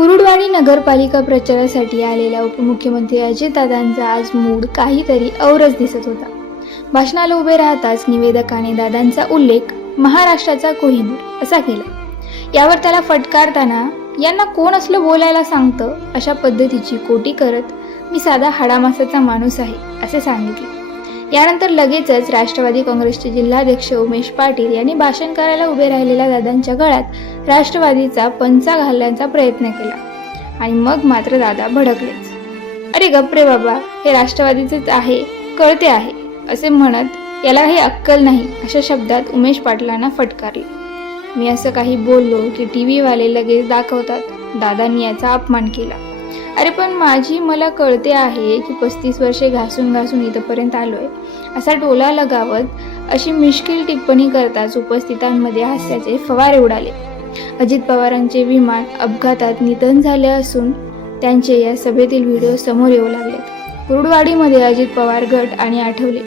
कुरुडवाडी नगरपालिका प्रचारासाठी आलेल्या उपमुख्यमंत्री अजितदादांचा आज मूड काहीतरी औरच दिसत होता. भाषणाला उभे राहताच निवेदकाने दादांचा उल्लेख महाराष्ट्राचा कोहिनूर असा केला. यावर त्याला फटकारताना यांना कोण असलं बोलायला सांगतं? अशा पद्धतीची कोटी करत मी साधा हाडामासाचा माणूस आहे असे सांगितले. यानंतर लगेचच राष्ट्रवादी काँग्रेसचे जिल्हाध्यक्ष उमेश पाटील यांनी भाषण करायला उभे राहिलेल्या दादांच्या गळ्यात राष्ट्रवादीचा पंचा घालण्याचा प्रयत्न केला. आणि मग मात्र दादा भडकलेच. अरे गप्रे बाबा हे राष्ट्रवादीचेच आहे कळते आहे असे म्हणत याला हे अक्कल नाही अशा शब्दात उमेश पाटलांना फटकारले. मी असं काही बोललो की टी व्हीवाले लगेच दाखवतात दादांनी याचा अपमान केला. अरे पण माझी मला कळते आहे की पस्तीस वर्षे घासून घासून इथंपर्यंत आलोय. असा टोला लगावत अशी मिश्किल टिप्पणी करताच उपस्थितांमध्ये हास्याचे फवारे उडाले. अजित पवारांचे विमान अपघातात निधन झाले असून त्यांचे या सभेतील व्हिडिओ समोर येऊ लागलेत. कुरुडवाडीमध्ये अजित पवार गट आणि आठवले.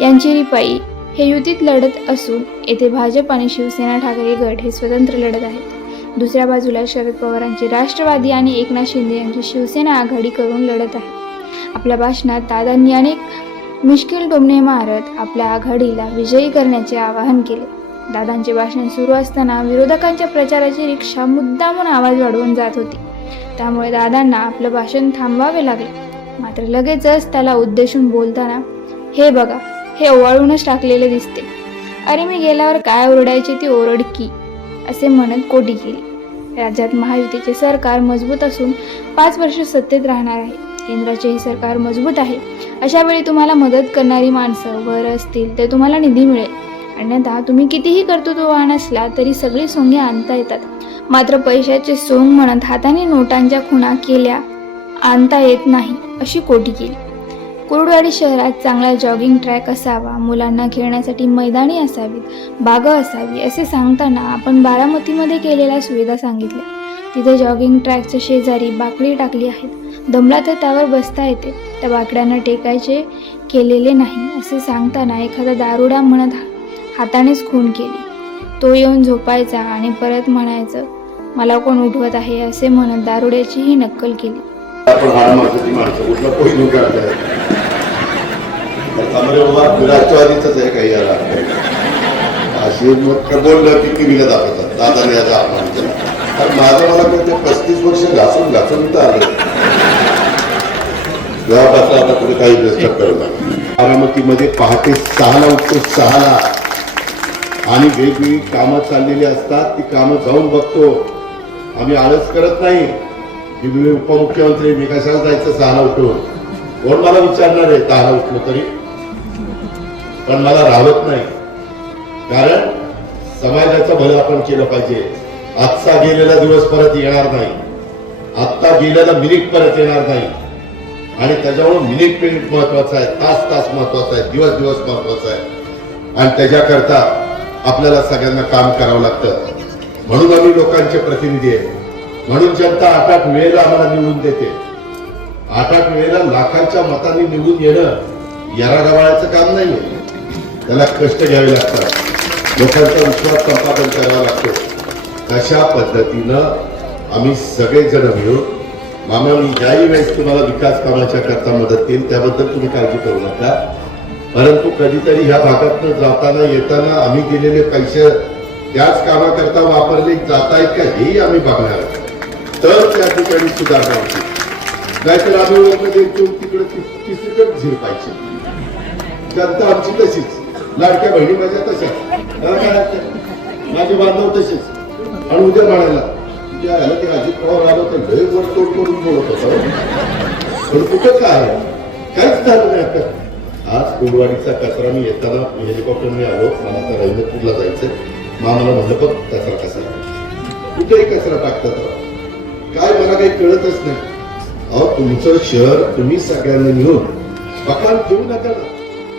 यांची रिपाई हे युतीत लढत असून येथे भाजप आणि शिवसेना ठाकरे गट हे स्वतंत्र लढत आहेत. दुसऱ्या बाजूला शरद पवारांची राष्ट्रवादी आणि एकनाथ शिंदे यांची शिवसेना आघाडी करून लढत आहे. आपल्या भाषणात दादांनी अनेक मुश्किल डोमणे मारत आपल्या आघाडीला विजयी करण्याचे आवाहन केले. दादांचे भाषण सुरू असताना विरोधकांच्या प्रचाराची रिक्षा मुद्दामून आवाज वाढवून जात होती. त्यामुळे दादांना आपलं भाषण थांबवावे लागले. मात्र लगेचच त्याला उद्देशून बोलताना हे बघा हे ओवाळूनच टाकलेले दिसते. अरे मी गेल्यावर काय ओरडायची ती ओरड की असे म्हणत कोटी केली राज्यात महायुतीचे सरकार मजबूत असून पाच वर्ष सत्तेत राहणार आहे. केंद्राचेही सरकार मजबूत आहे. अशा वेळी तुम्हाला मदत करणारी माणसं वर असतील तर तुम्हाला निधी मिळेल. अन्यथा तुम्ही कितीही कर्तृत्ववान असला तरी सगळी सोंगे आणता येतात. मात्र पैशाचे सोंग म्हणत हाताने नोटांच्या खुणा केल्या आणता येत नाही अशी कोटी केली कुरुडवाडी शहरात चांगला जॉगिंग ट्रॅक असावा मुलांना खेळण्यासाठी मैदानी असावीत बागं असावी असे सांगताना आपण बारामतीमध्ये केलेल्या सुविधा सांगितल्या. तिथे जॉगिंग ट्रॅकच्या शेजारी बाकडी टाकली आहेत. दमला तर त्यावर बसता येते. त्या बाकड्यांना टेकायचे केलेले नाही असे सांगताना एखादा दारुडा म्हणत हातानेच खून केली. तो येऊन झोपायचा आणि परत म्हणायचं मला कोण उठवत आहे? असे म्हणत दारुड्याचीही नक्कल केली. आपण हाड माणसाची माणसं कुठला कोणी करताय त्यामुळे बाबा राष्ट्रवादीच आहे काही याला. अशी मग बोललं की टीव्हीला दाखवतात. दादाने याचा अपमान केला. तर माझं मला ते पस्तीस वर्ष घासून घासून तर आलं. जेव्हापासून आता कुठे काही डिस्टर्ब करत बारामतीमध्ये पहाटे सहाला उठतो सहाला आणि वेगवेगळी कामं चाललेली असतात ती कामं जाऊन बघतो. आम्ही आळस करत नाही. की मी उपमुख्यमंत्री मी कशाला जायचं सहाला उठून? कोण मला विचारणार आहे दहाला उठलो तरी? पण मला राहत नाही. कारण समाजाचं भलं आपण केलं पाहिजे. आजचा गेलेला दिवस परत येणार नाही. आत्ता गेलेला मिनिट परत येणार नाही. आणि त्याच्यामुळे मिनिट मिनिट महत्त्वाचा आहे. तास तास महत्त्वाचा आहे. दिवस दिवस महत्त्वाचा आहे. आणि त्याच्याकरता आपल्याला सगळ्यांना काम करावं लागतं. म्हणून आम्ही लोकांचे प्रतिनिधी आहे. म्हणून जनता आठ आठ वेळेला आम्हाला निवडून देते. आठ आठ वेळेला लाखांच्या मतांनी निवडून येणं यारा गवाळाचं काम नाही त्याला कष्ट घ्यावे लागतात. लोकांचा विश्वास संपादन करावा लागतो. तशा पद्धतीनं आम्ही सगळेजण मिळून मामा मी ज्याही वेळेस तुम्हाला विकास कामाच्या करता मदत केली त्याबद्दल तुम्ही काळजी करू नका. परंतु कधीतरी ह्या भागातनं जाताना येताना आम्ही दिलेले पैसे त्याच कामाकरता वापरले जात आहेत का हेही आम्ही बघणार तर त्या ठिकाणी सुधारणा होती. नाहीतर आम्ही तिकडे तिसरीकडे झिरपायची. जनता आमची तशीच. लाडक्या बहिणी माझ्या तशाच त्याला काय माझे बांधव तसेच. आणि उद्या म्हणायला तुझ्या आलं ते अजित पवार आलो तर लय वर तोड करून बोलत होता हो. पण कुठं काय? काहीच झालं नाही आता. आज कोडवाडीचा कचरा मी येताना हेलिकॉप्टरने आलो. मला आता रहिमतपूरला जायचंय. मामाला म्हणलं बघ कचरा कसा कुठेही कचरा टाकतात. काय मला काही कळतच नाही. अहो तुमचं शहर तुम्ही सगळ्यांनी मिळून पकाल ठेवू नका ना.